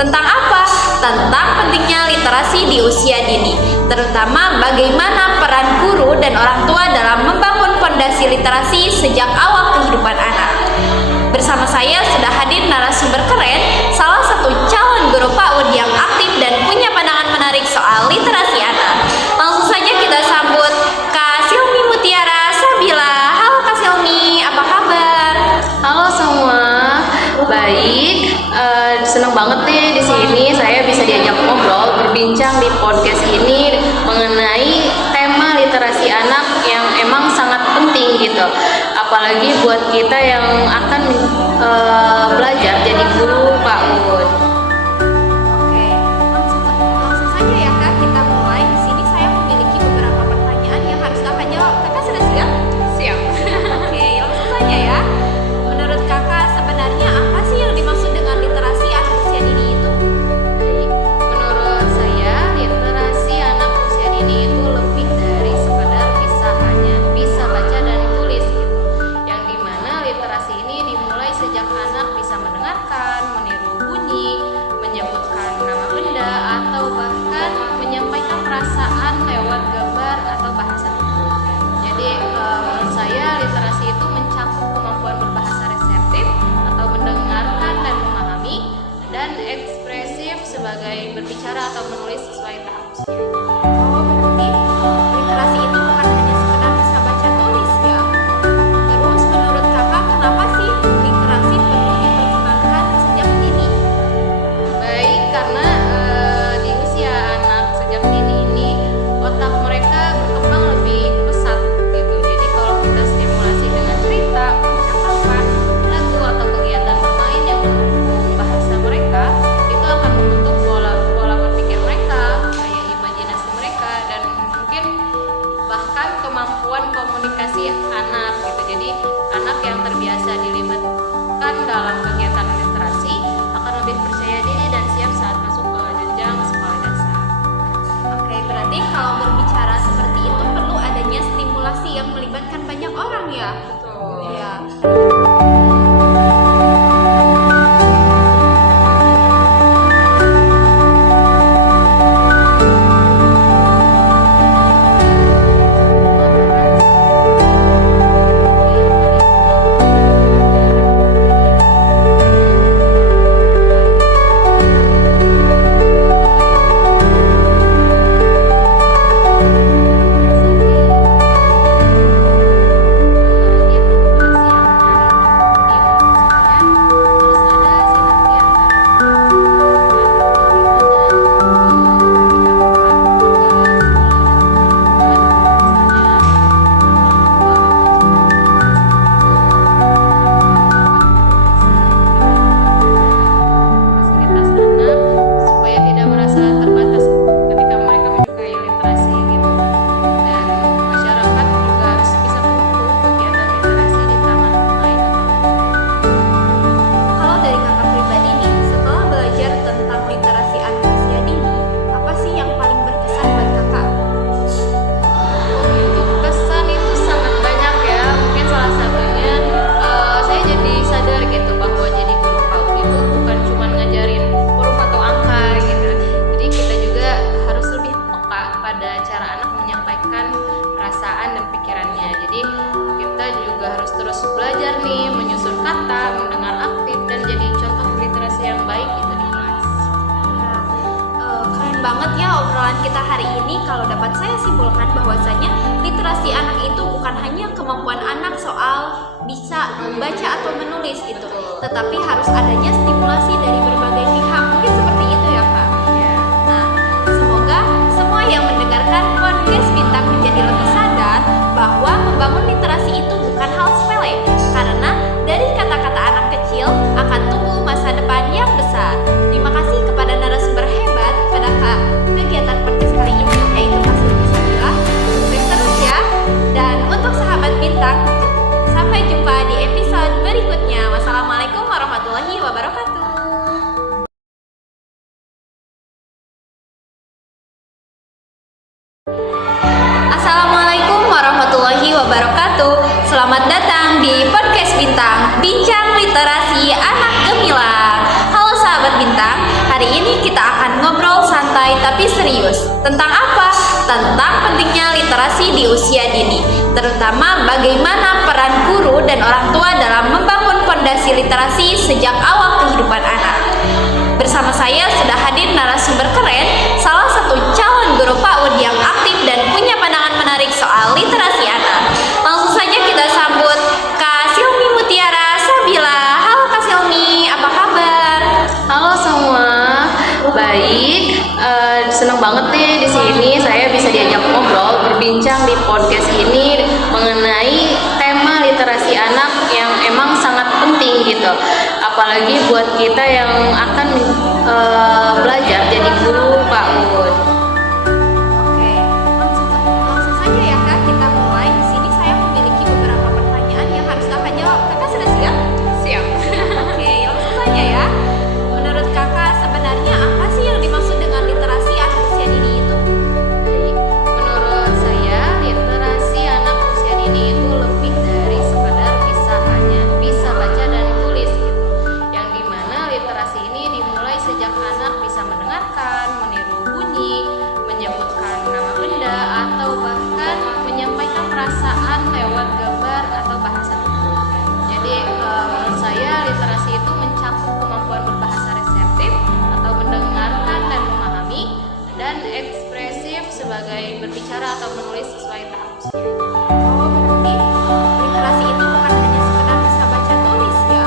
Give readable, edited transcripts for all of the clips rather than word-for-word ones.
Tentang apa? Tentang pentingnya literasi di usia dini, terutama bagaimana peran guru dan orang tua dalam membangun fondasi literasi sejak awal kehidupan anak. Bersama saya sudah hadir narasumber keren, salah satu calon guru PAUD yang aktif dan punya pandangan menarik soal literasi anak. Langsung saja kita sambut Kak Silmi Mutiara Sabila. Halo Kak Silmi, apa kabar? Halo semua, baik. Senang banget nih di sini saya bisa diajak ngobrol, berbincang di podcast ini mengenai tema literasi anak yang emang sangat penting gitu. Apalagi buat kita yang akan belajar jadi guru PAUD. Oke, langsung saja ya Kak, kita mulai. Di sini saya memiliki beberapa pertanyaan yang harus Kakak jawab. Kakak sudah siap? Siap. Oke, langsung saja ya. Menurut Kakak sebenarnya apa sih yang dimaksud dengan literasi anak usia dini itu? Baik, menurut saya literasi anak usia dini itu lebih dari sekedar bisa baca dan tulis gitu. Yang dimana literasi ini dimulai sejak anak bisa mendengarkan, meniru bunyi, menyebutkan nama benda, atau bahkan menyampaikan perasaan lewat gambar atau bahasa tubuh. Jadi menurut saya literasi itu mencakup kemampuan berbahasa reseptif atau mendengarkan dan memahami, dan ekspresif sebagai berbicara atau menulis sesuai tahap usia. Oh, berarti literasi itu bukan hanya sekedar bisa baca tulis ya. Terus menurut Kakak kenapa sih literasi perlu diperkenalkan sejak dini? Baik, karena di usia anak sejak dini ini otak mereka berkembang lebih pesat gitu. Jadi kalau kita stimulasi dengan cerita, percakapan, lagu atau kegiatan bermain yang mendukung bahasa mereka, itu akan membentuk pola berpikir mereka, gaya imajinasi mereka, dan mungkin bahkan kemampuan komunikasi anak gitu. Jadi anak yang terbiasa dilibatkan dalam kegiatan literasi akan lebih percaya diri dan siap saat masuk ke jenjang sekolah dasar. Oke, berarti kalau berbicara seperti itu perlu adanya stimulasi yang melibatkan banyak orang ya. Betul. Iya. Fasilitas anak supaya tidak merasa terbatas ketika mereka menyukai literasi gitu. Dan masyarakat juga harus bisa mendukung kegiatan literasi di taman online atau Kalau dari Kakak pribadi nih, setelah belajar tentang literasi anak usia dini, apa sih yang paling berkesan buat Kakak? untuk kesan itu sangat banyak ya. Mungkin salah satunya saya jadi sadar gitu bahwa jadi guru PAUD itu bukan cuma ngajarin huruf atau angka gitu. Jadi kita juga harus lebih peka pada cara anak menyampaikan perasaan dan pikirannya. Jadi kita juga harus terus belajar nih, menyusun kata, mendengar aktif, dan jadi contoh literasi yang baik gitu di kelas. Keren banget ya obrolan kita hari ini. Kalau dapat saya simpulkan bahwasanya literasi anak itu bukan hanya kemampuan anak soal bisa membaca atau menulis gitu, tetapi harus adanya stimulasi dari berbagai pihak. Mungkin seperti itu ya Kak. Nah, semoga semua yang mendengarkan podcast Bintang menjadi lebih sadar bahwa membangun literasi itu bukan hal sepele, karena dari kata-kata anak kecil akan tumbuh masa depan yang besar. Terima kasih kepada narasumber hebat pada kegiatan podcast kali ini, yaitu Kak Silmi Sabila. Sukses terus ya. Dan untuk sahabat Bintang, sampai jumpa di episode berikutnya. Wassalamualaikum warahmatullahi wabarakatuh. lebih serius. Tentang apa? Tentang pentingnya literasi di usia dini, terutama bagaimana peran guru dan orang tua dalam membangun fondasi literasi sejak awal kehidupan anak. Bersama saya sudah hadir narasumber keren, salah satu calon guru PAUD yang aktif dan punya pandangan menarik soal literasi anak. Langsung saja kita sambut Kak Silmi Mutiara Sabila. Halo Kak Silmi, apa kabar? Halo semua, baik. Senang banget nih di sini saya bisa diajak ngobrol, berbincang di podcast ini mengenai tema literasi anak yang emang sangat penting gitu. Apalagi buat kita yang akan belajar jadi guru PAUD. Oke, langsung saja ya Kak, kita mulai. Di sini saya memiliki beberapa pertanyaan yang harus Kakak jawab. Kakak sudah siap? Siap. Oke, langsung saja ya. Menurut Kakak sebenarnya apa sih yang dimaksud dengan literasi anak usia dini itu? Baik, menurut saya literasi anak usia dini itu lebih dari sekadar bisa baca dan tulis gitu. Yang dimana literasi ini dimulai sejak anak bisa mendengarkan, meniru bunyi, menyebutkan nama benda, atau bahkan menyampaikan perasaan lewat gambar atau bahasa tubuh. Jadi menurut saya literasi itu mencakup kemampuan berbahasa reseptif atau mendengarkan dan memahami, dan ekspresif sebagai berbicara atau menulis sesuai tahap usia. Oh, berarti literasi ini bukan hanya sekedar bisa baca tulis ya.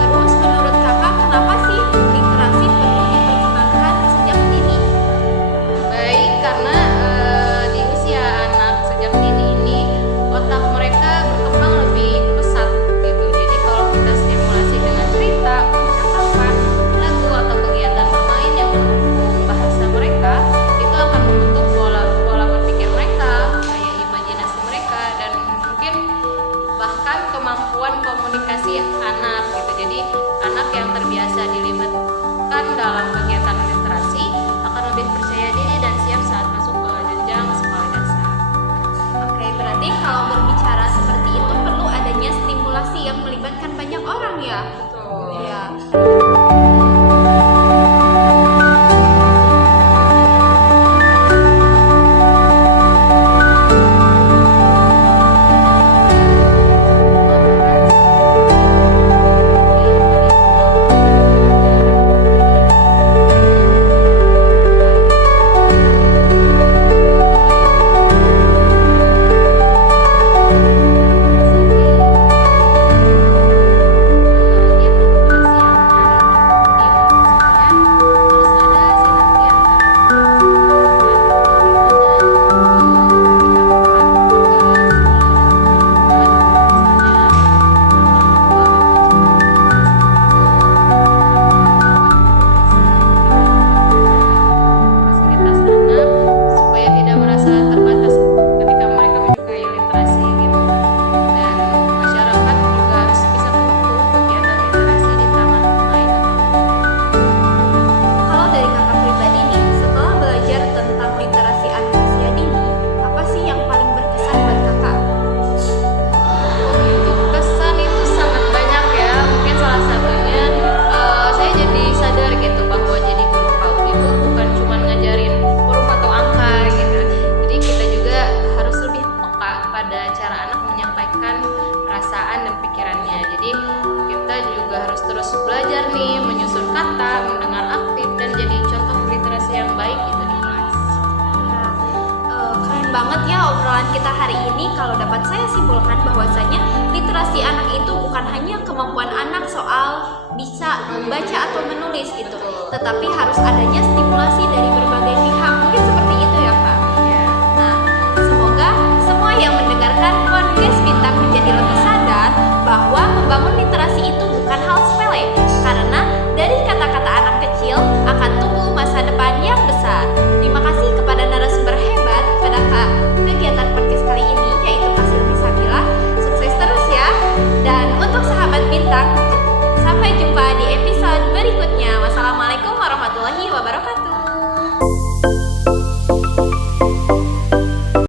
Terus menurut Kakak kenapa sih literasi perlu diperkenalkan sejak dini? Baik, karena di usia anak sejak dini ini otak mereka berkembang lebih pesat gitu. Jadi kalau kita stimulasi dengan cerita, percakapan, lagu atau kegiatan bermain yang mendukung bahasa mereka, itu akan membentuk pola berpikir mereka, gaya imajinasi mereka, dan mungkin bahkan kemampuan komunikasi anak gitu. Jadi anak yang terbiasa dilibatkan dalam kegiatan literasi akan lebih percaya diri dan siap saat masuk ke jenjang sekolah dasar. Oke, berarti kalau berbicara seperti itu perlu adanya stimulasi yang melibatkan banyak orang ya. Betul. Iya. Fasilitas anak supaya tidak merasa terbatas ketika mereka menyukai literasi gitu. Dan masyarakat juga harus bisa mendukung kegiatan literasi di taman lain. Kalau dari Kakak pribadi nih, setelah belajar tentang literasi anak usia dini, apa sih yang paling berkesan buat Kakak? Untuk kesan itu sangat banyak ya. Mungkin salah satunya saya jadi sadar gitu bahwa jadi guru PAUD itu bukan cuma ngajarin huruf atau angka gitu. Jadi kita juga harus lebih peka pada cara anak menyampaikan perasaan dan pikirannya. Jadi kita juga harus terus belajar nih, menyusun kata, mendengar aktif, dan jadi contoh literasi yang baik gitu di kelas. Keren banget ya obrolan kita hari ini. Kalau dapat saya simpulkan bahwasanya literasi anak itu bukan hanya kemampuan anak soal bisa membaca atau menulis gitu, tetapi harus adanya stimulasi dari berbagai pihak. Mungkin seperti itu ya Kak. Nah, semoga semua yang mendengarkan podcast Bintang menjadi lebih sadar bahwa membangun literasi itu bukan hal sepele, karena dari kata-kata anak kecil akan tumbuh masa depan yang besar. Terima kasih kepada narasumber hebat pada kegiatan podcast kali ini, yaitu Kak Silmi Sabila. Sukses terus ya. Dan untuk sahabat Bintang, sampai jumpa di episode berikutnya. Wassalamualaikum warahmatullahi wabarakatuh.